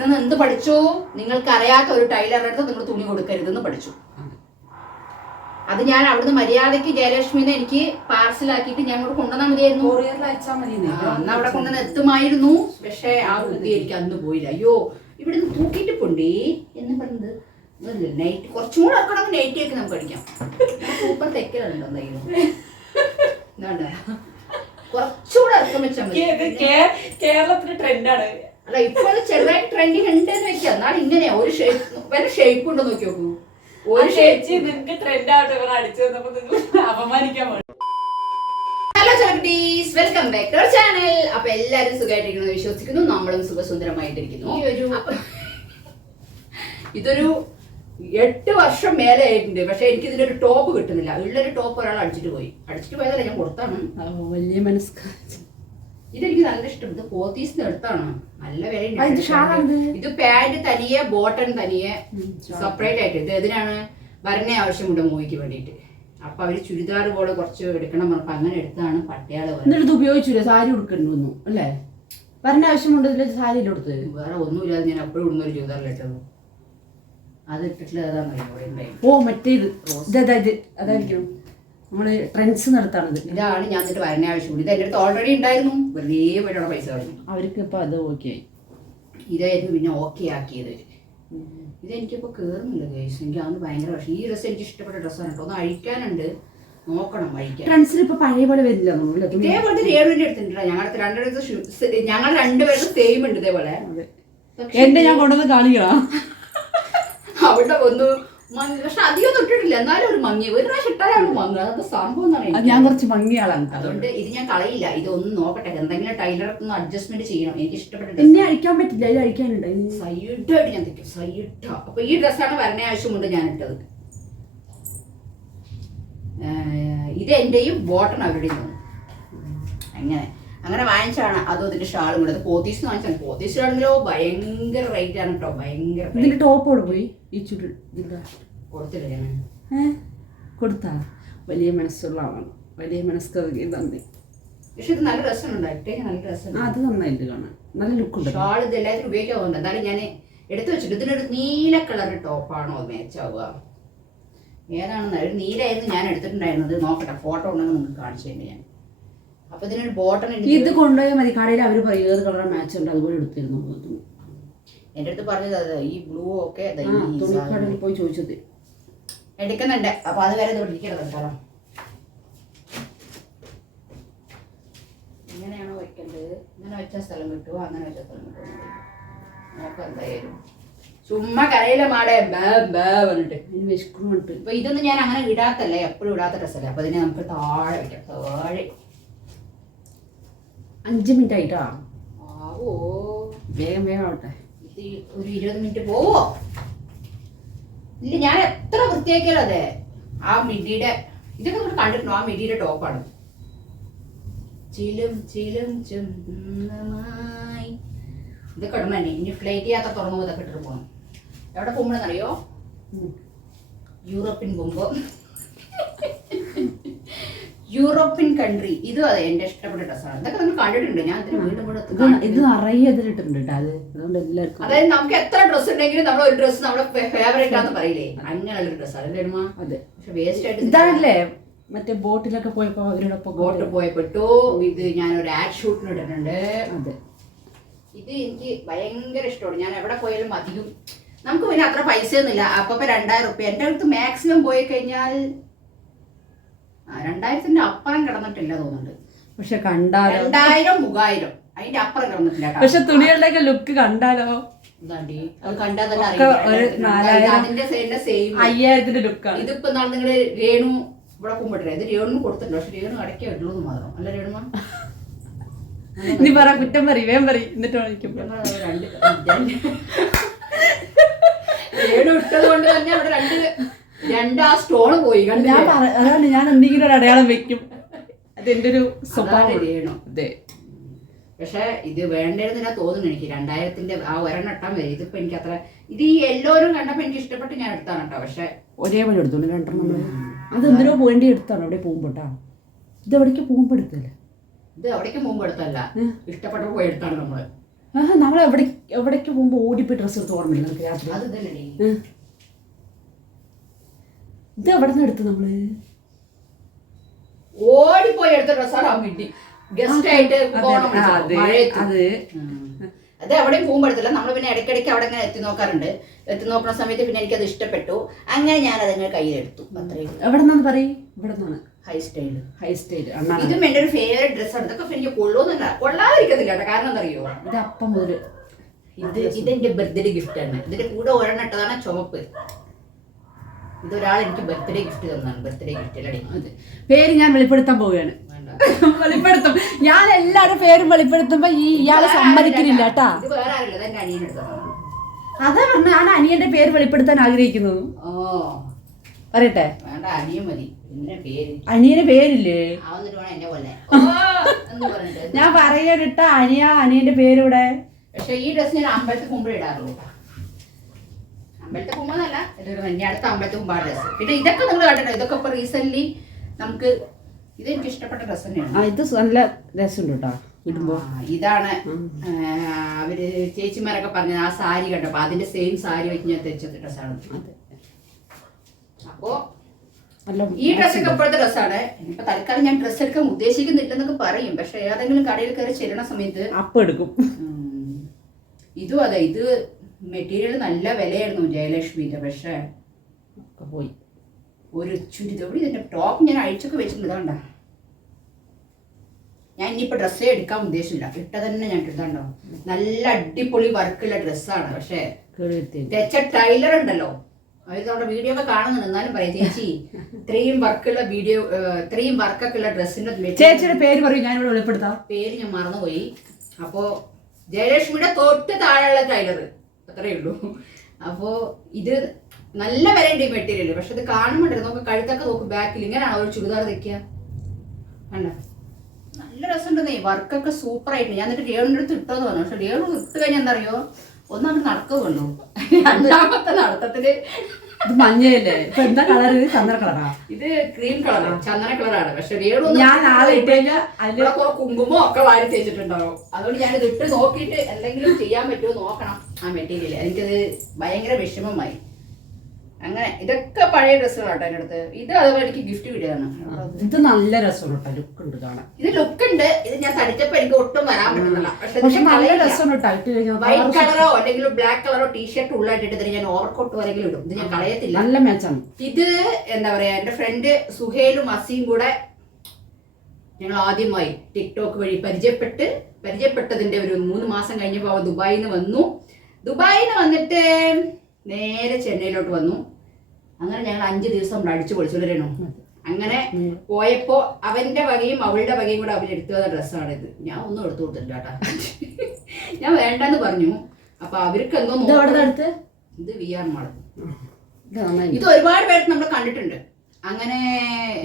നിന്ന് എന്ത് പഠിച്ചു? നിങ്ങൾക്ക് അറിയാത്ത ഒരു ടൈലറുടെ അടുത്ത് നിങ്ങൾ തുണി കൊടുക്കരുതെന്ന് പഠിച്ചു. അത് ഞാൻ അവിടുന്ന് മര്യാദയ്ക്ക് ജയലക്ഷ്മിനെ എനിക്ക് പാർസലാക്കിയിട്ട് ഞാൻ ഇവിടെ കൊണ്ടുവന്നാൽ മതിയായിരുന്നു. അന്ന് അവിടെ കൊണ്ടുവന്ന് എത്തുമായിരുന്നു. പക്ഷെ ആ ബുദ്ധി എനിക്ക് അന്ന് പോയില്ല. അയ്യോ ഇവിടെ നിന്ന് തൂക്കിയിട്ട് പോണ്ടേ? എന്ന് പറഞ്ഞത്. നൈറ്റ് കുറച്ചും കൂടെ ഇറക്കണമെങ്കിൽ നൈറ്റ് ഒക്കെ നമുക്ക് അടിക്കാം സൂപ്പർ തെക്കലുണ്ടോ എന്തെങ്കിലും എന്താ കുറച്ചുകൂടെ ഇറക്കം വെച്ചാൽ കേരളത്തിന്റെ ട്രെൻഡാണ് അല്ല ഇപ്പൊ ചെറുതായിട്ട് ട്രെൻഡിങ് ഉണ്ട് എന്ന് വെച്ചാൽ എന്നാലും ഇങ്ങനെ ഒരു ഷേപ്പ് വല്ല ഷേപ്പ് ഉണ്ടോ നോക്കി നോക്കൂ. ഒരു ചേച്ചി നിങ്ങക്ക് ട്രെൻഡ് ആവട്ടെ. ഇവർ അടിച്ചു തന്നപ്പോ നിങ്ങൾ അപമാനിക്കാൻ വേണ്ടി ഹലോ ചെറുട്ടീസ് വെൽക്കം ബാക്ക് ടു ചാനൽ അപ്പൊ എല്ലാരും സുഖമായിട്ടിരിക്കുന്നു വിശ്വസിക്കുന്നു. നമ്മളും സുഖസുന്ദരമായിട്ടിരിക്കുന്നു. ഇതൊരു എട്ട് വർഷം മേലെ ആയിട്ടുണ്ട്. പക്ഷെ എനിക്ക് ഇതിന്റെ ഒരു ടോപ്പ് കിട്ടുന്നില്ല. ഉള്ളൊരു ടോപ്പ് ഒരാൾ അടിച്ചിട്ട് പോയി. അടിച്ചിട്ട് പോയതല്ല ഞാൻ കൊടുത്താണ്. വലിയ മനസ്കാരം. ഇതെനിക്ക് നല്ല ഇഷ്ടം. ഇത് പോത്തീസിന് എടുത്താണ് നല്ല വില ഇത് പാന്റ് തനിയെ ബോട്ടൺ തനിയെ സെപ്പറേറ്റ് ആയിട്ട് ഇത് എതിനാണ് വരണ ആവശ്യമുണ്ട് മൂവിക്ക് വേണ്ടിയിട്ട്. അപ്പൊ അവർ ചുരിദാർ പോലെ കുറച്ച് എടുക്കണം പറഞ്ഞപ്പോ അങ്ങനെ എടുത്താണ് പട്ടയാൾ. എന്നിട്ട് ഉപയോഗിച്ചില്ല സാരി ഉടുക്കേണ്ടി അല്ലേ? പറഞ്ഞ ആവശ്യമുണ്ട് ഇതിൽ സാരി കൊടുത്ത് വേറെ ഒന്നുമില്ലാതെ ഞാൻ എപ്പോഴും ഇടുന്ന ഒരു ചുരിദാറിലിട്ടത് അത് ഇട്ടിട്ടില്ല അതാണ് ഓ മറ്റേത്. അതായിരിക്കും. നമ്മൾ ട്രെൻഡ്സ് നടത്താണത് ഇതാണ് ഞാൻ എന്നിട്ട് വരണേ ആവശ്യമുണ്ട് ഇത് എന്റെ അടുത്ത് ഓൾറെഡി ഉണ്ടായിരുന്നു. വെറുതെ വേണ്ട പൈസ കളഞ്ഞു അവർക്ക് ഇപ്പൊ അത് ഓക്കെ ആയി. ഇതായിരുന്നു പിന്നെ ഓക്കെ ആക്കിയത്. ഇതെനിക്കിപ്പോൾ കയറുന്നില്ല ഗൈസ് എനിക്ക് അന്ന് ഭയങ്കര പക്ഷേ ഈ ഡ്രസ്സ് എനിക്ക് ഇഷ്ടപ്പെട്ട ഡ്രസ്സാണ് കേട്ടോ. ഒന്ന് അഴിക്കാനുണ്ട്. നോക്കണം അഴിക്കാൻ. ട്രെൻഡ്സിൽ ഇപ്പൊ പഴയ പോലെ വരില്ല ഇതേപോലെ? ഇതേപോലത്തെ രേണുവിന്റെ അടുത്തുണ്ട് ഞങ്ങളുടെ രണ്ടിടത്ത് ഞങ്ങൾ രണ്ടുപേരും സെയിം ഉണ്ട് ഇതേപോലെ. എന്റെ ഞാൻ കൊണ്ടുവന്ന് കാണിക്കണം? അവിടെ ഒന്ന് പക്ഷെ അധികം തൊട്ടിട്ടില്ല. എന്നാലും ഒരു മങ്ങി. ഒരു പ്രാവശ്യം ഇട്ടാലാണ് മങ്ങുക അതൊക്കെ സംഭവം അത് ഞാൻ കുറച്ച് മങ്ങിയാളാണ്. അതുകൊണ്ട് ഇത് ഞാൻ കളയില്ല. ഇതൊന്നും നോക്കട്ടെ. എന്തെങ്കിലും ടൈലറൊക്കെ ഒന്ന് അഡ്ജസ്റ്റ്മെന്റ് ചെയ്യണം. എനിക്ക് ഇഷ്ടപ്പെട്ട. എന്നെ അഴിക്കാൻ പറ്റില്ല. ഇത് അഴിക്കാനുണ്ട്. സൈഡായിട്ട് ഞാൻ തയ്ക്കും. സൈഡാ. അപ്പൊ ഈ ഡ്രസ്സാണ് വരണ കൊണ്ട് ഞാൻ ഇട്ടത്. ഇത് എന്റെയും ബോട്ടൺ അവരുടെയും അങ്ങനെ. അങ്ങനെ വാങ്ങിച്ചാണ് അതും അതിന്റെ ഷാളും കൂടെ. പോത്തീസ് വാങ്ങിച്ചാണ് പോത്തീസ് ആണെങ്കിലോ ഭയങ്കര റേറ്റ് ആണ് കേട്ടോ ഭയങ്കര ഇതിന്റെ ടോപ്പ് അവിടെ പോയി? ഈ ചുരു കൊടുത്തില്ല ഞാൻ? കൊടുത്താ? വലിയ മനസ്സുള്ള ആളാണ്. വലിയ മനസ്കറി തന്നെ പക്ഷെ ഇത് നല്ല രസമുണ്ട്. ഇട്ടേ നല്ല രസം രസമുണ്ട് അത് നന്നായിട്ട് കാണാൻ. നല്ല ലുക്ക് ഉണ്ട്. ഷാൾ ഇത് എല്ലാത്തിനും ഉപയോഗിക്കാൻ പോകുന്നുണ്ട് എന്നാലും ഞാൻ എടുത്തു വെച്ചിട്ട് ഇതിനൊരു നീല കളർ ടോപ്പാണോ മേച്ചാവുക ഏതാണെന്ന് ഒരു നീലായിരുന്നു ഞാൻ എടുത്തിട്ടുണ്ടായിരുന്നത്. നോക്കട്ടെ. ഫോട്ടോ ഉണ്ടെങ്കിൽ നിങ്ങൾക്ക് കാണിച്ചു തന്നെ ഞാൻ. അപ്പൊ ഇതിനൊരു ബോട്ടൺ ഇത് കൊണ്ടുപോയാൽ മതി. കടയിൽ അവർ പറയും ഏത് കളർ മാച്ച് ഉണ്ട് അതുപോലെ എടുത്തിരുന്നു എന്റെ അടുത്ത് പറഞ്ഞത് അത് ഈ ബ്ലൂ ഒക്കെ തുണിക്കടയിൽ പോയി ചോദിച്ചത്. എടുക്കുന്നുണ്ട്. അപ്പൊ അത് വരെ പിടിക്കരുത് കേട്ടോ. വെക്കേണ്ടത്? ഇങ്ങനെ വെച്ച സ്ഥലം കിട്ടുമോ അങ്ങനെ വെച്ച സ്ഥലം കിട്ടുമോ നോക്കാം എന്തായാലും. ചുമ്മാ കരയിലെ മാടെ ബേ ബേ പറഞ്ഞിട്ട്. വിഷ്ണു ഇപ്പൊ ഇതൊന്നും ഞാൻ അങ്ങനെ ഇടാത്തല്ലേ? എപ്പോഴും ഇടാത്ത ഡ്രസ്സല്ലേ അപ്പൊ ഇതിനെ നമുക്ക് താഴെ വെക്കാം. താഴെ. അഞ്ച് മിനിറ്റ് ആയിട്ടാ ആവോ വേഗം വേഗം ആവട്ടെ. ഇത് ഒരു ഇരുപത് മിനിറ്റ് പോവോ? ഇല്ല ഞാൻ എത്ര വൃത്തിയാക്കിയാലും അതെ. ആ മിഡിയുടെ ഇതൊക്കെ നമ്മൾ കണ്ടിട്ടുണ്ടോ? ആ മിഡിയുടെ ടോപ്പാണ് ചിലും ചിലും ചുമ്മായി ഇതൊക്കെ ഇടുമ്പോ തന്നെ ഇനി ഫ്ലൈറ്റ് യാത്ര തുടങ്ങുമ്പോൾ ഇതൊക്കെ ഇട്ടിട്ട് പോകണം എവിടെ പോകുമ്പോഴെന്നറിയോ യൂറോപ്യൻ പോകുമ്പോൾ യൂറോപ്യൻ കൺട്രി. ഇതും അതെ എന്റെ ഇഷ്ടപ്പെട്ട ഡ്രസ്സാണ്. ഇതൊക്കെ നമ്മൾ കണ്ടിട്ടുണ്ട്. ഞാൻ ഇതിന് വീണ്ടും കൂടെ ഇത് നിറയെ ഇതിലിട്ടുണ്ട് അത്. അതുകൊണ്ട് എല്ലാവർക്കും അതായത് നമുക്ക് എത്ര ഡ്രസ് ഉണ്ടെങ്കിലും നമ്മൾ ഒരു ഡ്രസ് നമ്മുടെ ഫേവറേറ്റ് ആണെന്ന് പറയില്ലേ? അങ്ങനെയുള്ള ഒരു ഡ്രസ്സാണ് അല്ലേ അമ്മ അതെ. പക്ഷെ വേസ്റ്റ് ആയിട്ട് ഇതാണല്ലേ? മറ്റേ ബോട്ടിലൊക്കെ പോയപ്പോ അവരോടൊപ്പം ബോട്ടിൽ പോയപ്പെട്ടു. ഇത് ഞാൻ ഒരു ആഡ് ഷൂട്ടിന് ഇടുന്നുണ്ട്. അതെ. ഇത് എനിക്ക് ഭയങ്കര ഇഷ്ടമാണ്. ഞാൻ എവിടെ പോയാലും അധികം നമുക്ക് പിന്നെ അത്ര പൈസ ഒന്നുമില്ല അപ്പൊ രണ്ടായിരം റുപ്യ എന്റെ അടുത്ത് മാക്സിമം പോയി കഴിഞ്ഞാൽ രണ്ടായിരത്തിന്റെ അപ്പുറം കിടന്നിട്ടില്ല തോന്നുന്നുണ്ട്. പക്ഷെ കണ്ടാലോ? രണ്ടായിരം മൂവായിരം അതിന്റെ അപ്പുറം കിടന്നിട്ടില്ല. പക്ഷെ തുണികളുടെയൊക്കെ ലുക്ക് കണ്ടാലോ? അയ്യായിരത്തിന്റെ ലുക്കാണ്. ഇതിപ്പോ നാളെ നിങ്ങൾ രേണു ഇവിടെ കുമ്പിട്ടില്ല? ഇത് രേണു കൊടുത്തിട്ടുണ്ട്. പക്ഷെ രേണു അടക്കേ ഉള്ളൂ മാത്രം. അല്ല രേണുമ നീ പറ കുറ്റം പറയും വേം പറ എന്നിട്ട് രേണു ഇട്ടത് കൊണ്ട് തന്നെ അവിടെ രണ്ട് രണ്ട് സ്റ്റോൺ പോയി ഞാൻ? പറ- അതാണ് ഞാൻ എന്തെങ്കിലും ഒരു അടയാളം വെക്കും. അതെന്റെ ഒരു സ്വഭാവം. അതെ. പക്ഷെ ഇത് വേണ്ടതെന്ന് തോന്നുന്നു എനിക്ക്. രണ്ടായിരത്തിന്റെ ആ ഒരെണ്ണം വരെ. ഇതിപ്പോ എനിക്ക് അത്ര ഇത് ഈ എല്ലാവരും കണ്ടപ്പോ എനിക്ക് ഇഷ്ടപ്പെട്ട് ഞാൻ എടുത്താണ് കേട്ടോ. പക്ഷെ ഒരേപോലെ എടുത്തോളൂ രണ്ടെണ്ണം നമ്മൾ അത് എന്തിനോ വേണ്ടി എടുത്താണ് അവിടെ പോകുമ്പോട്ടാ ഇത് എവിടേക്ക് പോകുമ്പോ എടുത്തല്ലേ ഇത് അവിടേക്ക് മുമ്പ് എടുത്തല്ല ഉം. ഇഷ്ടപ്പെട്ട പോയി എടുത്താണ് നമ്മൾ. നമ്മളെവിടെ നമ്മൾ എവിടെ എവിടേക്ക് പോകുമ്പോ ഓടിപ്പോയി ഡ്രസ്സ് എടുത്ത് ഓർമ്മയില്ല നമുക്ക് രാത്രി? അത് തന്നെ ഉം. ഇത് എവിടെ നിന്ന് എടുത്തു നമ്മൾ? ഓടിപ്പോയി എടുത്ത ഡ്രസ്സാണ് അവൻ കിട്ടി. ഗസ്റ്റ് ആയിട്ട് പോകണം അത് മഴയത്ത് അത്. എവിടെയും പോകുമ്പോൾ എടുത്തില്ല നമ്മൾ പിന്നെ ഇടയ്ക്കിടയ്ക്ക് അവിടെ ഇങ്ങനെ എത്തി നോക്കാറുണ്ട്. എത്തി നോക്കുന്ന സമയത്ത് പിന്നെ എനിക്കത് ഇഷ്ടപ്പെട്ടു. അങ്ങനെ ഞാൻ അതങ്ങനെ കയ്യിലെടുത്തു. അത്രയും. എവിടെ നിന്നാന്ന് പറയും ഇവിടെ നിന്നാണ് ഹൈ സ്റ്റൈൽ ഹൈ ഇതും എന്റെ ഒരു ഫേവറേറ്റ് ഡ്രസ്സാണ് ഇതൊക്കെ എനിക്ക് കൊള്ളുമെന്നല്ല കൊള്ളാതിരിക്കുന്നില്ല കേട്ടോ. കാരണം എന്തറിയോ? ഇത് അപ്പം മുതൽ ഇത് ഇതെന്റെ ബർത്ത്ഡേ ഗിഫ്റ്റ് ആണ്. ഇതിന്റെ കൂടെ ഒരെണ്ണം ഇട്ടതാണ് ചുവപ്പ്. ഇതൊരാൾ എനിക്ക് ബർത്ത്ഡേ ഗിഫ്റ്റ് തന്നാണ്. ബർത്ത്ഡേ ഗിഫ്റ്റ് പേര് ഞാൻ വെളിപ്പെടുത്താൻ പോവുകയാണ്. വെളിപ്പെടുത്തും. ഞാൻ എല്ലാരും പേരും വെളിപ്പെടുത്തുമ്പോ ഈ ഇയാളെ സമ്മതിക്കുന്നില്ല കേട്ടാ. അതാ പറഞ്ഞു. ഞാൻ അനിയന്റെ പേര് വെളിപ്പെടുത്താൻ ആഗ്രഹിക്കുന്നു. ഓ. പറയട്ടെ. വേണ്ട അനിയൻ മതി. അനിയന് പേരില്ലേ? ഞാൻ പറയാനിട്ട അനിയ അനിയന്റെ പേരിവിടെ പക്ഷെ ഈ ഡ്രസ് ഞാൻ അമ്പലത്തിൽ മുമ്പ് ഇടാറുള്ളൂ അമ്പലത്തിൽ മുമ്പെന്നല്ല ഇതൊരു ഇനി അടുത്ത അമ്പലത്തെ മുമ്പാണ് ഡ്രസ് പിന്നെ ഇതൊക്കെ നിങ്ങൾ കണ്ടിട്ടോ ഇതൊക്കെ ഇപ്പൊ റീസെന്റ് നമുക്ക് ഇത് എനിക്ക് ഇഷ്ടപ്പെട്ട ഡ്രസ് തന്നെയാണ്. ആ ഇത് നല്ല രസമുണ്ട് കേട്ടോ. ഇടുമ്പോ. ഇതാണ്. അവർ ചേച്ചിമാരൊക്കെ പറഞ്ഞത് ആ സാരി കണ്ടപ്പോ അതിന്റെ സെയിം സാരി വെച്ച് ഞാൻ ധരിച്ച ഡ്രസ്സാണ് അപ്പോ ഈ ഡ്രസ്സൊക്കെ ഇപ്പോഴത്തെ ഡ്രസ്സാണ് ഇപ്പൊ തൽക്കാലം ഞാൻ ഡ്രസ്സ് എടുക്കാൻ ഉദ്ദേശിക്കുന്നില്ലെന്നൊക്കെ പറയും. പക്ഷെ ഏതെങ്കിലും കടയിൽ കയറി ചെല്ലണ സമയത്ത് അപ്പം എടുക്കും. ഇതും അതെ ഇത് മെറ്റീരിയൽ നല്ല വിലയായിരുന്നു ജയലക്ഷ്മിന്റെ പക്ഷേ ഒക്കെ പോയി. ഒരു ചുരിദ ഇതിന്റെ ഇതിന്റെ ടോപ്പ് ഞാൻ അഴിച്ചൊക്കെ വെച്ചിട്ടുണ്ട്. ഇതാണ്ട ഞാൻ ഇനിയിപ്പോ ഡ്രസ്സേ എടുക്കാൻ ഉദ്ദേശമില്ല ഇട്ട തന്നെ ഞാൻ ഇട്ടുണ്ടോ നല്ല അടിപൊളി വർക്കുള്ള ഡ്രസ്സാണ് പക്ഷേ തെച്ച ടൈലർ ഉണ്ടല്ലോ. അവർ നമ്മുടെ വീഡിയോ ഒക്കെ കാണുന്നുണ്ട്. എന്നാലും പറയാം ചേച്ചി ഇത്രയും വർക്കുള്ള വീഡിയോ ഇത്രയും വർക്കൊക്കെ ഉള്ള ഡ്രസ്സിന്റെ ചേച്ചിയുടെ പേര് പറയും. ഇവിടെ വെളിപ്പെടുത്താം. പേര് ഞാൻ മറന്നുപോയി. അപ്പോ ജയലക്ഷ്മിയുടെ തൊട്ട് താഴെയുള്ള ടൈലർ. അത്രേ ഉള്ളൂ. അപ്പോ ഇത് നല്ല വിലയുണ്ട് ഈ മെറ്റീരിയൽ പക്ഷെ ഇത് കാണുമ്പോൾ നമുക്ക് കഴുത്തൊക്കെ നോക്ക് ബാക്കിൽ ഇങ്ങനെയാണോ ഒരു ചുരിദാർ തയ്ക്കുക? കണ്ട? നല്ല രസമുണ്ടെന്നേ. വർക്കൊക്കെ സൂപ്പർ ആയിട്ട്. ഞാൻ എന്നിട്ട് രേണുവിന്റെ അടുത്ത് ഇട്ടോന്ന് പറഞ്ഞു. പക്ഷെ രേണു ഇട്ട് കഴിഞ്ഞാൽ എന്താ അറിയോ? ഒന്നാമത് നടക്കുള്ളൂ രണ്ടാമത്തെ നടത്തത്തിൽ ഇത് മഞ്ഞയല്ലേ? ഇപ്പൊ എന്താ കളർ ചന്ദ്ര കളറാ ഇത് ക്രീം കളറാണ് ചന്ദന കളറാണ് പക്ഷെ ഞാൻ ആളെ ഇട്ട് കഴിഞ്ഞാൽ അതിലൂടെ കുറെ കുങ്കുമോ ഒക്കെ വാരി തേച്ചിട്ടുണ്ടാവും. അതുകൊണ്ട് ഞാൻ ഇത് ഇട്ട് നോക്കിയിട്ട് എന്തെങ്കിലും ചെയ്യാൻ പറ്റുമോ നോക്കണം ആ മെറ്റീരിയൽ എനിക്കത് ഭയങ്കര വിഷമമായി. അങ്ങനെ ഇതൊക്കെ പഴയ ഡ്രസ്സുകളാട്ടോ എന്റെ അടുത്ത് ഇത് അതുപോലെ എനിക്ക് ഗിഫ്റ്റ് വീടുകയാണ് ഇത് നല്ല രസമാണ് കേട്ടോ ലുക്ക് ഉണ്ട് കാണാൻ. ഇത് ലുക്ക് ഉണ്ട് ഇത് ഞാൻ തടിച്ചപ്പോ എനിക്ക് ഒട്ടും വരാൻ പറ്റുന്നില്ല പക്ഷെ നല്ല രസമാണ് കേട്ടോ ഇട്ട് വൈറ്റ് കളറോ അല്ലെങ്കിൽ ബ്ലാക്ക് കളറോ ടീഷർട്ട് ഉള്ളായിട്ട് ഇതിന് ഞാൻ ഓവർകോട്ട് വരെങ്കിലും ഇടും. ഇത് ഞാൻ കളയത്തില്ല. നല്ല മെച്ചാണ് ഇത് എന്താ പറയാ എന്റെ ഫ്രണ്ട് സുഹേലും അസിയും കൂടെ ഞങ്ങൾ ആദ്യമായി ടിക്ടോക്ക് വഴി പരിചയപ്പെട്ട് പരിചയപ്പെട്ടതിന്റെ ഒരു മൂന്ന് മാസം കഴിഞ്ഞപ്പോൾ അവ ദുബായിൽ നിന്ന് വന്നു. ദുബായിൽ നിന്ന് വന്നിട്ട് നേരെ ചെന്നൈയിലോട്ട് വന്നു. അങ്ങനെ ഞങ്ങൾ അഞ്ച് ദിവസം നമ്മൾ അടിച്ചു പൊളിച്ചുകൊണ്ടിരുന്നു. അങ്ങനെ പോയപ്പോ അവന്റെ വകയും അവളുടെ വകയും കൂടെ അവരെടുത്തു വന്ന ഡ്രസ്സാണ് ഇത്. ഞാൻ ഒന്നും എടുത്തു കൊടുത്തിട്ടില്ല ഞാൻ വേണ്ടെന്ന് പറഞ്ഞു. അപ്പൊ അവർക്ക് എന്തോ ഇത് വി ആർ മാൾ ഇത് ഒരുപാട് പേർക്ക് നമ്മൾ കണ്ടിട്ടുണ്ട്. അങ്ങനെ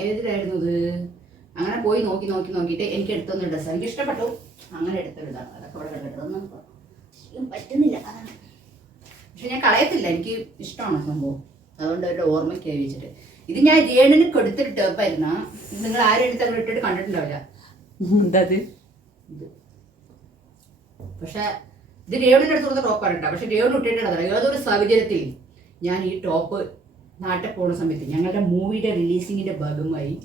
ഏതിലായിരുന്നു ഇത്? അങ്ങനെ പോയി നോക്കി നോക്കി നോക്കിയിട്ട് എനിക്ക് എടുത്തൊന്നും ഡ്രസ്സ് എനിക്ക് ഇഷ്ടപ്പെട്ടു. അങ്ങനെ എടുത്തൊരിതാണ് അതൊക്കെ അവിടെ കണ്ടിട്ടൊന്നും പറ്റുന്നില്ല. അതാണ്. പക്ഷെ ഞാൻ കളയത്തില്ല എനിക്ക് ഇഷ്ടമാണ് സംഭവം. അതുകൊണ്ട് അവരുടെ ഓർമ്മയ്ക്ക് വെച്ചിട്ട് ഇത് ഞാൻ ജേണിന് കൊടുത്തിട്ട് ടേപ്പായിരുന്ന നിങ്ങൾ ആരും എടുത്ത് അവിടെ ഇട്ടിട്ട് കണ്ടിട്ടുണ്ടാവില്ല. പക്ഷെ ഇത് രേവണിന്റെ അടുത്ത് കൊടുത്ത ടോപ്പാണ് കേട്ടോ. പക്ഷെ രേവണ് ഇട്ടിട്ടുണ്ടല്ലോ ഏതൊരു സാഹചര്യത്തിൽ ഞാൻ ഈ ടോപ്പ് നാട്ടിൽ പോകുന്ന സമയത്ത് ഞങ്ങളുടെ മൂവിയുടെ റിലീസിങ്ങിന്റെ ഭാഗമായി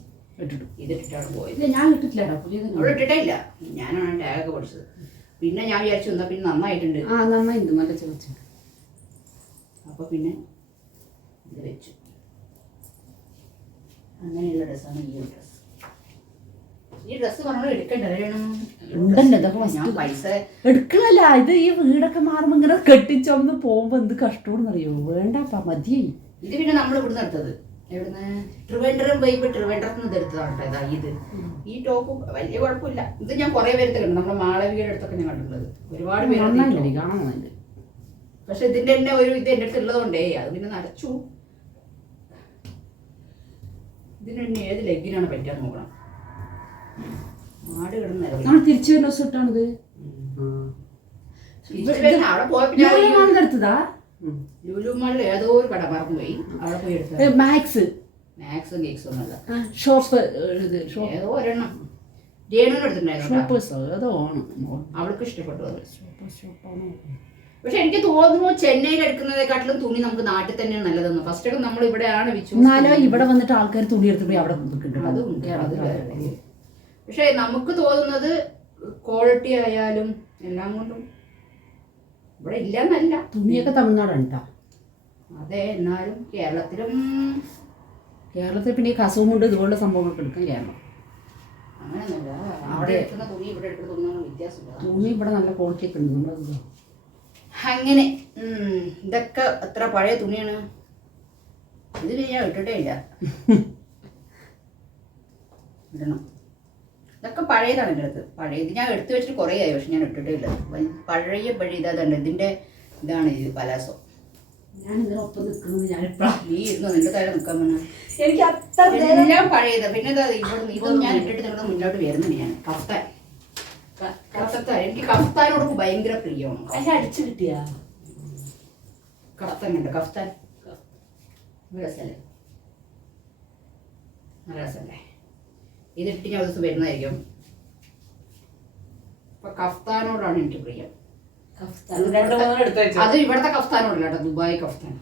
ഇട്ടിട്ടു. ഇതിട്ടിട്ടാണ് പോയത്. ഞാൻ ഇട്ടിട്ടില്ല അവിടെ ഇട്ടിട്ടേ ഇല്ല. ഞാനാണ് ടാഗൊക്കെ പഠിച്ചത്. പിന്നെ ഞാൻ വിചാരിച്ചു എന്നാ പിന്നെ നന്നായിട്ടുണ്ട്. ആ നന്നായിട്ടുണ്ട്. നല്ല ചോദിച്ചു അപ്പൊ പിന്നെ ഇത് വെച്ചു. അങ്ങനെയുള്ള ഡ്രസ്സാണ് ഈ ഡ്രസ്സ് ഈ ഡ്രസ്സ് പൈസ എടുക്കണല്ല ഇത് ഈ വീടൊക്കെ മാറുമ്പോ ഇങ്ങനെ കെട്ടിച്ചോന്ന് പോകുമ്പോ എന്ത് കഷ്ടമെന്ന് അറിയോ വേണ്ടപ്പാ മതിയായി ഇത് പിന്നെ നമ്മൾ ഇവിടുന്ന് എടുത്തത്. എവിടുന്ന്? ട്രിവാൻഡ്രം പോയിപ്പോ ട്രിവാൻഡ്രത്ത് നിന്ന് എടുത്തതാണ് ഇതാ ഇത്. ഈ ടോപ്പ് വലിയ കുഴപ്പമില്ല. ഇത് ഞാൻ കുറെ പേരത്ത് കണ്ടു. നമ്മുടെ മാളവികയുടെ അടുത്തൊക്കെ ഞാൻ കണ്ടിട്ടുള്ളത്. ഒരുപാട് പേര് നന്നായിട്ട് പക്ഷെ ഇതിന്റെ തന്നെ ഒരു ഇത് എന്റെ അടുത്ത് ഉള്ളതുകൊണ്ടേ അത് പിന്നെ നടച്ചു ഇതിന് തന്നെ ഏത് ലെഗിനാണ് പറ്റാൻ നോക്കണം. നാട് കിടന്ന് നമ്മൾ തിരിച്ചു വരുന്ന ദിവസം ഇട്ടാണിത്? അവിടെ പോയപ്പോ ഞാൻ എടുത്തതാ ഏതോ ഒരു കട മറന്നുപോയി. അവിടെ പോയി എടുത്തത്. മാക്സ്. മാക്സും കേക്സും ഒന്നല്ല ഷോപ്പ് ഏതോ ഒരെണ്ണം. രേണുവിന് എടുത്തിട്ടുണ്ടായിരുന്നു കേട്ടോ. അതോ ആണ്. അവൾക്ക് ഇഷ്ടപ്പെട്ടു അത്. സൂപ്പറാണ് പക്ഷെ എനിക്ക് തോന്നുന്നു ചെന്നൈയിൽ എടുക്കുന്നതിനെക്കാട്ടിലും തുണി നമുക്ക് നാട്ടിൽ തന്നെ നല്ലതെന്ന്. ഫസ്റ്റ് ഒക്കെ നമ്മൾ ഇവിടെയാണ് വിച്ചു നാലോ ഇവിടെ വന്നിട്ട് ആൾക്കാർ തുണി എടുത്തിട്ട് അവിടെ അതുണ്ട് അത്. പക്ഷെ നമുക്ക് തോന്നുന്നത് ക്വാളിറ്റി ആയാലും എല്ലാം കൊണ്ടും ഇവിടെ ഇല്ലെന്നല്ല. തുണിയൊക്കെ തമിഴ്നാടാണ് കേട്ടോ അതെ എന്നാലും കേരളത്തിലും കേരളത്തിൽ പിന്നെ ഈ കസവും കൊണ്ട് ഇതുപോലുള്ള സംഭവങ്ങളൊക്കെ എടുക്കും കേരളം. അങ്ങനെയൊന്നുമില്ല. അവിടെ എടുക്കുന്ന തുണി ഇവിടെ എടുക്കുന്ന വ്യത്യാസം വ്യത്യാസമില്ല. തുണി ഇവിടെ നല്ല ക്വാളിറ്റി ഒക്കെ ഉണ്ട്. നമ്മൾ അങ്ങനെ ഇതൊക്കെ എത്ര പഴയ തുണിയാണ്. ഇത് ഞാൻ ഇട്ടിട്ടേ ഇല്ല. ഇടണം. ഇതൊക്കെ പഴയതാണ് എന്റെ അടുത്ത്. പഴയ ഇത് ഞാൻ എടുത്തു വെച്ചിട്ട് കുറേ ആയി പക്ഷെ ഞാൻ ഇട്ടിട്ടേ ഇല്ല. പഴയ പഴയ ഇതാണ്ട് ഇതിന്റെ ഇതാണ് ഇത് പലാസോ. ഞാൻ ഇതിനൊപ്പം നിൽക്കുന്നത് ഞാൻ നീ ഇരുന്നു നിന്റെ താഴെ നിൽക്കാൻ പറഞ്ഞു. എനിക്ക് അത്ര എല്ലാം പഴയത്. പിന്നെ ഇതാ ഇവിടെ ഇതൊന്നും ഞാൻ ഇട്ടിട്ട് നിങ്ങളുടെ മുന്നോട്ട് വരുന്നുണ്ട് ഞാൻ. കഫ്താൻ കഫ്താൻ എനിക്ക് കഫ്താനോട് ഭയങ്കര പ്രിയമാണ്. അതിനെ അടിച്ചു കിട്ടിയ? കഫ്താൻ. ഉണ്ട് കഫ്താൻ രസല്ലേ? നല്ല രസല്ലേ? ഇതിട്ട് ഞാൻ ഒരു ദിവസം വരുന്നതായിരിക്കും. അപ്പൊ കഫ്താനോടാണ് എനിക്ക് പ്രിയം. അത് ഇവിടുത്തെ കഫ്താനോടല്ല കേട്ടോ. Dubai kaftan.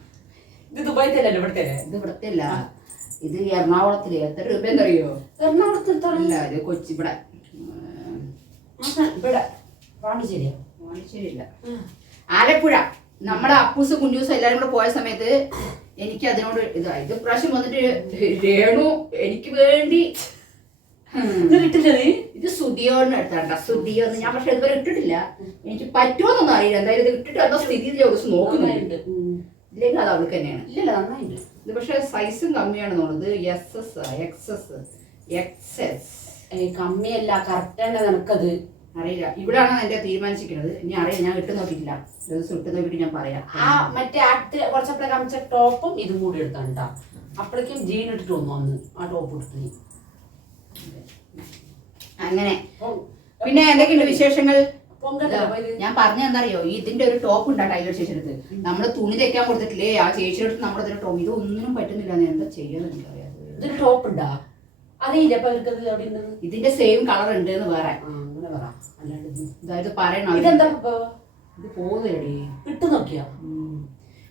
ഇത് ദുബായ് തന്നെ ഇവിടുത്തെ? ഇത് ഇവിടുത്തെ അല്ല. ഇത് എറണാകുളത്തിൽ. എത്ര രൂപ എന്തറിയോ എറണാകുളത്തിൽ അല്ല ഇത് കൊച്ചി ഇവിടെ ഇവിടെ. പാണ്ടിച്ചേരിയാ. പാണ്ടിച്ചേരിയില്ല. ആലപ്പുഴ. നമ്മുടെ അപ്പൂസ് കുഞ്ഞൂസും എല്ലാരും കൂടെ പോയ സമയത്ത് എനിക്ക് അതിനോട് ഇതായി ഇത് പ്രാവശ്യം വന്നിട്ട് രേണു എനിക്ക് വേണ്ടി ഇത് കിട്ടില്ല നീ? ഇത് എടുത്താണ്ട സുധിയോ ഞാൻ പക്ഷെ ഇതുവരെ ഇട്ടിട്ടില്ല. എനിക്ക് പറ്റുമോന്നൊന്നും അറിയില്ല. എന്തായാലും ഇത് ഇട്ടിട്ട് എന്താ സ്ഥിതി ദിവസം നോക്കുന്നുണ്ട്. ഇല്ലെങ്കിൽ അത് അവൾക്ക് തന്നെയാണ്. ഇല്ലല്ല നന്നായിട്ടുണ്ട് ഇത് പക്ഷെ സൈസും കമ്മിയാണ് തോന്നുന്നത് S S X S X S കമ്മിയല്ല. Correct തന്നെ നിനക്കത്. അറിയില്ല. ഇവിടാണ് എന്റെ തീരുമാനിച്ചിരിക്കുന്നത്. ഇനി അറിയാം ഞാൻ ഇട്ട് നോക്കിയിട്ടില്ല. ഒരു ദിവസം ഇട്ട് നോക്കിയിട്ട് ഞാൻ പറയാം. ആ മറ്റേ അടുത്ത് കുറച്ചപ്പോഴേ കാണിച്ച ടോപ്പും ഇതും കൂടി എടുത്താണ് കേട്ടോ അപ്പോഴേക്കും ജീൻ ഇട്ടിട്ട് വന്നു അന്ന് ആ ടോപ്പ് എടുത്ത് നീ. അങ്ങനെ. പിന്നെ എന്തൊക്കെയുണ്ട് വിശേഷങ്ങൾ? ഞാൻ പറഞ്ഞ എന്താറിയോ ഇതിന്റെ ഒരു ടോപ്പ് ഉണ്ടാ ടൈലർ ചേച്ചിയുടെ നമ്മൾ തുണി തയ്ക്കാൻ കൊടുത്തിട്ടില്ലേ? ആ ചേച്ചിയുടെ അടുത്ത് നമ്മുടെ ഇതിന്റെ ടോപ്പ്. ഇത് ഒന്നിനും പറ്റുന്നില്ല എന്താ ചെയ്യാന്ന് എനിക്കറിയാം. ഇതൊരു ടോപ്പ് ഉണ്ടാ അറിയില്ല ഇതിന്റെ സെയിം കളർ ഉണ്ട് എന്ന് വേറെ അങ്ങനെ പറ. അല്ലാണ്ട്. അതായത് പറയണം ഇതെന്താ ഇത് പോകുന്നേടി ഇട്ട് നോക്കിയാ?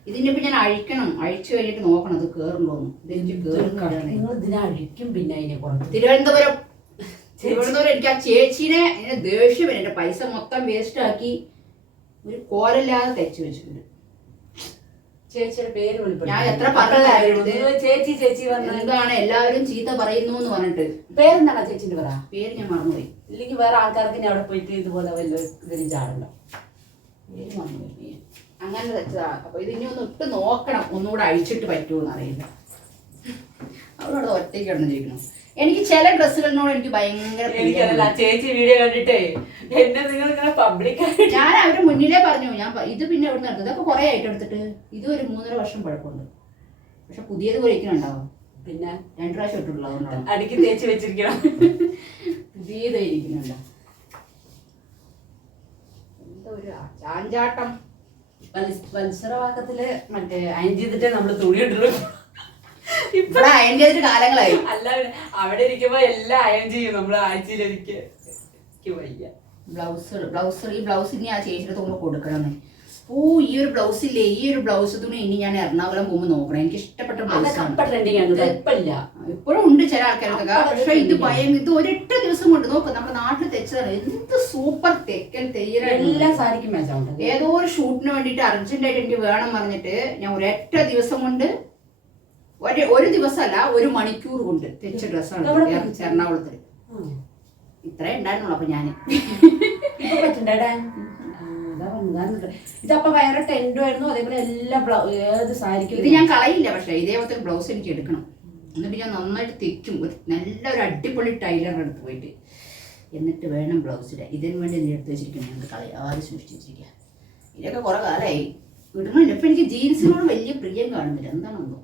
ഇതിന്റെ ഇപ്പൊ ഞാൻ അഴിക്കണം. അഴിച്ചു കഴിഞ്ഞിട്ട് നോക്കണം അത് കേറുണ്ടോന്ന്. കേറുന്നില്ല നിങ്ങൾ ഇതിനെ അഴിക്കും പിന്നെ അതിനെ കൊണ്ട്. തിരുവനന്തപുരം. തിരുവനന്തപുരം എനിക്ക് ആ ചേച്ചീനെ എന്നെ ദേഷ്യം വരും. എന്റെ പൈസ മൊത്തം വേസ്റ്റ് ആക്കി ഒരു കോലല്ലാതെ തെച്ചു വെച്ചിട്ടുണ്ട്. ചേച്ചിയുടെ പേര് വെളിപ്പെടുത്തി. ഞാൻ എത്ര പറഞ്ഞതായിരുന്നു? ചേച്ചി ചേച്ചി എന്താണ് എല്ലാവരും ചീത്ത പറയുന്നു എന്ന് പറഞ്ഞിട്ട്. പേരെന്താണ് ചേച്ചിന്റെ പറ? പേര് ഞാൻ മറന്നുപോയി. ഇല്ലെങ്കിൽ വേറെ ആൾക്കാർക്ക് ഇനി അവിടെ പോയിട്ട് ഇതുപോലെ വല്ല ഇതിന് ചാടണ്ട? അങ്ങനെ വെച്ചതാ. അപ്പൊ ഇത് ഇനി ഒന്ന് ഇട്ട് നോക്കണം. ഒന്നുകൂടെ അഴിച്ചിട്ട് പറ്റുമോ അറിയില്ല. അവരോട് ഒറ്റയ്ക്ക് കിടന്ന് ജീവിക്കണം എനിക്ക് ചില ഡ്രസ്സുകളിനോട് എനിക്ക് ഭയങ്കര. ചേച്ചി വീഡിയോ കണ്ടിട്ടേ എന്നെ നിങ്ങൾ ഇങ്ങനെ പബ്ലിക്കായിട്ട് ഞാൻ അവർ മുന്നിലേ പറഞ്ഞു. ഞാൻ ഇത് പിന്നെ എവിടെ നിന്ന് ഇതൊക്കെ കുറെ ആയിട്ട് എടുത്തിട്ട് ഇത് ഒരു മൂന്നര വർഷം പഴക്കമുണ്ട്. പക്ഷെ പുതിയത് കുഴിക്കുന്നുണ്ടാവും പിന്നെ? രണ്ടു പ്രാവശ്യം ഇട്ടുള്ളതുകൊണ്ടാണ് അടിക്ക് തേച്ച് വെച്ചിരിക്കണം. പുതിയത് ഇരിക്കുന്നുണ്ട് എന്താ ഒരു ചാഞ്ചാട്ടം. മത്സരവാക്കത്തിൽ മറ്റേ അയൻ ചെയ്തിട്ടേ നമ്മൾ തുണി ഇട്ടുള്ളൂ ഇവിടെ ചെയ്തിട്ട് കാലങ്ങളായി. അല്ല അവിടെ ഇരിക്കുമ്പോ എല്ലാം അയഞ്ച് ചെയ്യും. നമ്മൾ ആഴ്ചയിലൊരിക്കൽ വയ്യ. ബ്ലൗസ് ബ്ലൗസ് ഈ ബ്ലൗസ് ഇനി ആ ചേച്ചിയുടെ തോന്നുന്നു കൊടുക്കണം ഓ ഈ ഒരു ബ്ലൗസ് ഇല്ലേ? ഈ ഒരു ബ്ലൗസ് തുണി ഇനി ഞാൻ എറണാകുളം പോകുമ്പോൾ നോക്കണം. എനിക്ക് ഇഷ്ടപ്പെട്ട ബ്ലൗസ് ട്രെൻഡിങ് ആണ്. ഇപ്പല്ല ഇപ്പോഴും ഉണ്ട് ചില ആൾക്കാരൊക്കെ. പക്ഷെ ഇത് ഭയം ഭയങ്കര ഇത് ഒരൊറ്റ ദിവസം കൊണ്ട് നോക്ക് നമ്മുടെ നാട്ടിൽ തെച്ചതാണ്. എന്ത് സൂപ്പർ തെക്കൽ തെയ്യലാണ് എല്ലാ സാരിക്കും മാച്ച് ആവുന്നത് ഏതോ ഒരു ഷൂട്ടിന് വേണ്ടിയിട്ട് അർജന്റായിട്ട് എനിക്ക് വേണം പറഞ്ഞിട്ട് ഞാൻ ഒരൊറ്റ ദിവസം കൊണ്ട് ഒരു ഒരു ദിവസമല്ല ഒരു മണിക്കൂർ കൊണ്ട് തെച്ച ഡ്രസ്സാണ്? എറണാകുളത്തിൽ ഇത്രേ ഉണ്ടായിരുന്നുള്ളൂ അപ്പൊ പറ്റണ്ടേടാ ഇതപ്പൊ വേറെ ടെൻഡോ ആയിരുന്നു അതേപോലെ എല്ലാ ബ്ലൗ- ഏത് സാരിക്കും ഇത് ഞാൻ കളയില്ല പക്ഷെ ഇതേപോലത്തെ ബ്ലൗസ് എനിക്ക് എടുക്കണം. എന്നിട്ട് ഞാൻ നന്നായിട്ട് തെക്കും. ഒരു നല്ലൊരു അടിപൊളി ടൈലർ അടുത്ത് പോയിട്ട്. എന്നിട്ട് വേണം ബ്ലൗസ് ഇടാൻ. ഇതിന് വേണ്ടി നീ എടുത്ത് വെച്ചിരിക്കുന്നത് ഞങ്ങൾക്ക് കളയാതെ സൂക്ഷിച്ചിരിക്കുക. ഇതൊക്കെ കുറെ കാലമായി ഇടണില്ല ഇപ്പം എനിക്ക് ജീൻസിനോട് വലിയ പ്രിയം കാണുന്നില്ല. എന്താണെന്നോ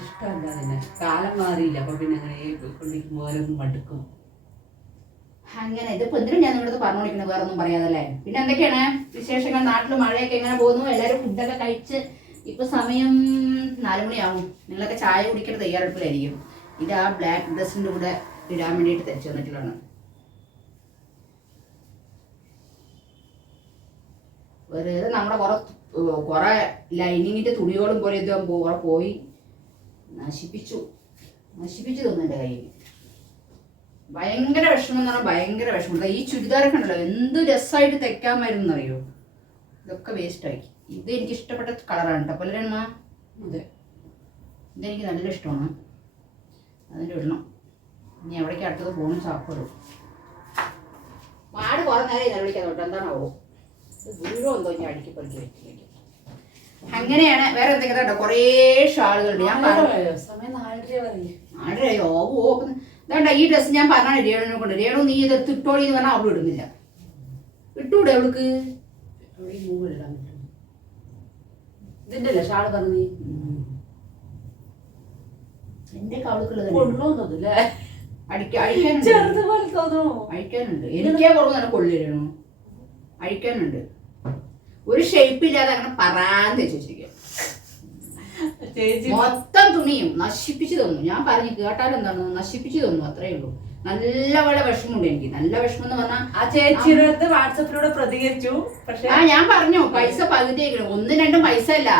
ഇഷ്ടമല്ല തന്നെ കാലം മാറിയില്ല. അപ്പോൾ പിന്നെ അങ്ങനെ കൊണ്ടിരിക്കുമ്പോൾ ഓരോന്നും മടുക്കും. അങ്ങനെ. ഇതിപ്പോ എന്തിനും ഞാൻ നിങ്ങളത് പറഞ്ഞുകൊണ്ടിരിക്കുന്നത് വേറെ ഒന്നും പറയാതല്ലേ? പിന്നെ എന്തൊക്കെയാണ് വിശേഷങ്ങൾ? നാട്ടിൽ മഴയൊക്കെ എങ്ങനെ പോകുന്നു? എല്ലാവരും ഫുഡൊക്കെ കഴിച്ച് ഇപ്പോൾ സമയം നാലുമണിയാവും നിങ്ങളൊക്കെ ചായ കുടിക്കാൻ തയ്യാറെടുപ്പിലായിരിക്കും. ഇത് ആ ബ്ലാക്ക് ഡ്രസ്സിന്റെ കൂടെ ഇടാൻ വേണ്ടിയിട്ട് തയ്ച്ചു വന്നിട്ടുള്ളതാണ്. വെറുതെ നമ്മുടെ കുറെ കുറെ ലൈനിങ്ങിന്റെ തുണികളും പോലെ ഇത് കുറെ പോയി നശിപ്പിച്ചു. നശിപ്പിച്ചു തന്നു എന്റെ കയ്യിൽ. ഭയങ്കര വിഷമം എന്ന് പറഞ്ഞാൽ ഭയങ്കര വിഷമം. ഈ ചുരിദാറൊക്കെ ഉണ്ടല്ലോ എന്ത് രസമായിട്ട് തയ്ക്കാമായിരുന്നു വരുന്നറിയോ ഇതൊക്കെ വേസ്റ്റ് വേസ്റ്റാക്കി ഇത് എനിക്ക് ഇഷ്ടപ്പെട്ട കളറാണ് കേട്ടോ പലരന്മാ അതെ. ഇതെനിക്ക് നല്ല ഇഷ്ടമാണ്. അതിന്റെ ഇടണം ഇനി എവിടേക്ക് അടുത്തത് പോകണം സാപ്പിടും മാട് കുറേ നേരം ഇന്നലെ വിളിക്കാൻ തൊട്ട് എന്താണാവോ? ഇത് വീഴോ എന്തോ ഞാൻ അടിക്കി പെറുക്കി വെച്ചിരിക്കും അങ്ങനെയാണ് വേറെ എന്തൊക്കെ കേട്ടോ കുറേ ഷാളുകളുണ്ട് ഞാൻ പറഞ്ഞു സമയം നാലര പറയും ആടയോ ഓ ഇതാണ്ട ഈ ഡ്രസ്സ് ഞാൻ പറഞ്ഞാണ് രേണുവിനെ കൊണ്ട്. രേണു നീ ഇത് ഇട്ടോളി എന്ന് പറഞ്ഞാൽ അവിടെ ഇടുന്നില്ല. ഇട്ടൂടെ അവൾക്ക്? ഇടാൻ പറ്റും. ഇതിന്റെ അല്ലേ? ഷാൾ പറഞ്ഞു എന്റെ അവൾക്കുള്ളത് കൊള്ളൂന്നല്ലേ അടിക്ക അഴിക്കാനുണ്ട് എനിക്കേ കുറവ് തന്നെ കൊള്ളിരണു അഴിക്കാനുണ്ട് ഒരു ഷേപ്പ് ഇല്ലാതെ അങ്ങനെ പറാന്ന് വെച്ചിരിക്കും മൊത്തം തുണിയും നശിപ്പിച്ചു തന്നു. ഞാൻ പറഞ്ഞു കേട്ടാൽ എന്താണ്? നശിപ്പിച്ചു തന്നു. അത്രേ ഉള്ളൂ. നല്ല പോലെ വിഷമമുണ്ട് എനിക്ക്. നല്ല വിഷമം എന്ന് പറഞ്ഞാൽ ആ ചേച്ചിയുടെ അടുത്ത് വാട്സപ്പിലൂടെ പ്രതികരിച്ചു. പക്ഷെ ആ ഞാൻ പറഞ്ഞു പൈസ പകുതി ഒന്നും രണ്ടും പൈസ അല്ല.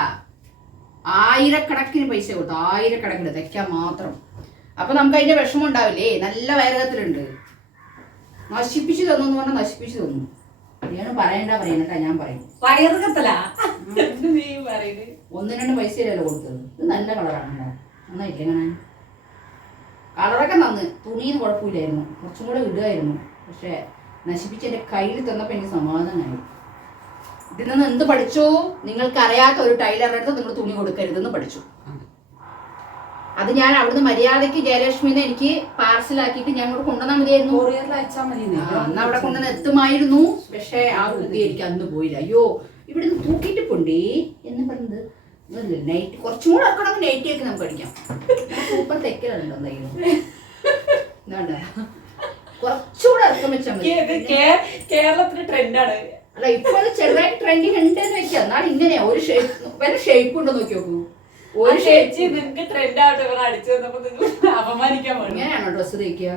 ആയിരക്കണക്കിന് പൈസ കൊടുത്തു. ആയിരക്കണക്കിന്. തയ്ക്കാൻ മാത്രം. അപ്പൊ നമുക്ക് അതിന്റെ വിഷമം ഉണ്ടാവില്ലേ? നല്ല വയറകത്തിലുണ്ട് നശിപ്പിച്ചു തന്നു എന്ന് പറഞ്ഞാൽ നശിപ്പിച്ചു തന്നു. ഞാൻ പറയണ്ട പറയണ്ട ഞാൻ പറയും. വയറുകത്തലാ ഒന്നും രണ്ട് പൈസ കൊടുത്തത്. ഇത് നല്ല കളറാണ് നന്നായിട്ടില്ല കളറൊക്കെ നന്ന്. തുണിയും കുഴപ്പമില്ലായിരുന്നു കുറച്ചും കൂടെ ഇടുമായിരുന്നു പക്ഷേ നശിപ്പിച്ച് എന്റെ കയ്യിൽ തന്നപ്പോൾ എനിക്ക് സമാധാനമായി ഇതിൽ നിന്ന് എന്ത് പഠിച്ചു? നിങ്ങൾക്ക് അറിയാത്ത ഒരു ടൈലറുടെ അടുത്ത് നിങ്ങൾ തുണി കൊടുക്കരുതെന്ന് പഠിച്ചു. അത്. ഞാൻ അവിടുന്ന് മര്യാദയ്ക്ക് ജയലക്ഷ്മിന്ന് എനിക്ക് പാർസലാക്കിയിട്ട് ഞാൻ ഇവിടെ കൊണ്ടുവന്നാൽ മതിയായിരുന്നു. കൊറിയറിൽ അയച്ചാൽ മതി അന്ന് അവിടെ കൊണ്ടുവന്ന് എത്തുമായിരുന്നു. പക്ഷേ ആ ബുദ്ധി എനിക്ക് അന്ന് പോയില്ല. അയ്യോ ഇവിടുന്ന് തൂക്കിയിട്ട് പോണ്ടേ? എന്ന് പറഞ്ഞത്. നൈറ്റ് കുറച്ചും കൂടെ ഇറക്കണമെങ്കിൽ നൈറ്റ് ഒക്കെ നമുക്ക് അടിക്കാം സൂപ്പർ തെക്കലുണ്ടോ എന്തെങ്കിലും എന്താ കുറച്ചുകൂടെ ഇറക്കം വെച്ചാൽ മതി. കേരളത്തിന്റെ ട്രെൻഡാണ് അല്ല ഇപ്പൊ ചെറുതായിട്ട് ട്രെൻഡിങ് ഉണ്ടെന്ന് വെച്ചാൽ എന്നാൽ ഇങ്ങനെയാ ഒരു ഷേപ്പ് വല്ല ഷേപ്പ് ഉണ്ടോ നോക്കി നോക്കൂ. ഒരു ചേച്ചി നിനക്ക് ട്രെൻഡ് ആവട്ടെ ഇവർ അടിച്ചു തന്നപ്പോ നിങ്ങൾ അപമാനിക്കാൻ പാടില്ല ഇങ്ങനെയാണോ ഡ്രസ്സ് തയ്ക്കുക?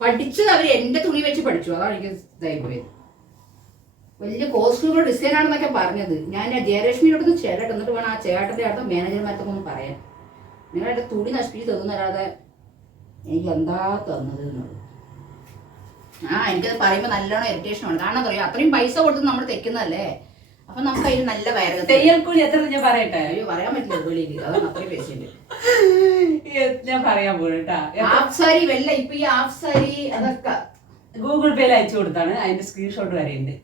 പഠിച്ചത് അവർ എന്റെ തുണി വെച്ച് പഠിച്ചു അതാണ് എനിക്ക് ഇതായി പോയത്. വലിയ കോസ്റ്റ്യൂമർ ഡിസൈൻ ആണെന്നൊക്കെ പറഞ്ഞത്. ഞാൻ ആ ജയലക്ഷ്മിയോട് ഒന്ന് ചേട്ടൻ എന്നിട്ട് വേണം ആ ചേട്ടന്റെ അടുത്ത മാനേജർമാരത്തൊക്കെ ഒന്ന് പറയാൻ. നിങ്ങളുടെ തുണി നശിപ്പിച്ച് തന്നല്ലാതെ എനിക്ക് എന്താ തന്നത് എന്നുള്ളത്. ആ എനിക്കത് പറയുമ്പോൾ നല്ലോണം ഇറിറ്റേഷൻ ആണ്. കാരണം പറയുക അത്രയും പൈസ കൊടുത്ത് നമ്മൾ തെക്കുന്നതല്ലേ? അപ്പൊ നമുക്ക് അതിന് നല്ല വയറ് തെയ്യൽ കൂലി എത്ര ഞാൻ പറയട്ടെ? അയ്യോ പറയാൻ പറ്റില്ല വെളിയിൽ. അതാണ് അത്രയും പേഷ്യന്റ് ഞാൻ പറയാൻ പോകട്ടാ ഹാഫ് സാരി വെല്ല ഇപ്പൊ ഈ ഹാഫ് സാരി അതൊക്കെ ഗൂഗിൾ പേയിൽ അയച്ചു കൊടുത്താണ്. അതിന്റെ സ്ക്രീൻഷോട്ട് വരെയുണ്ട്.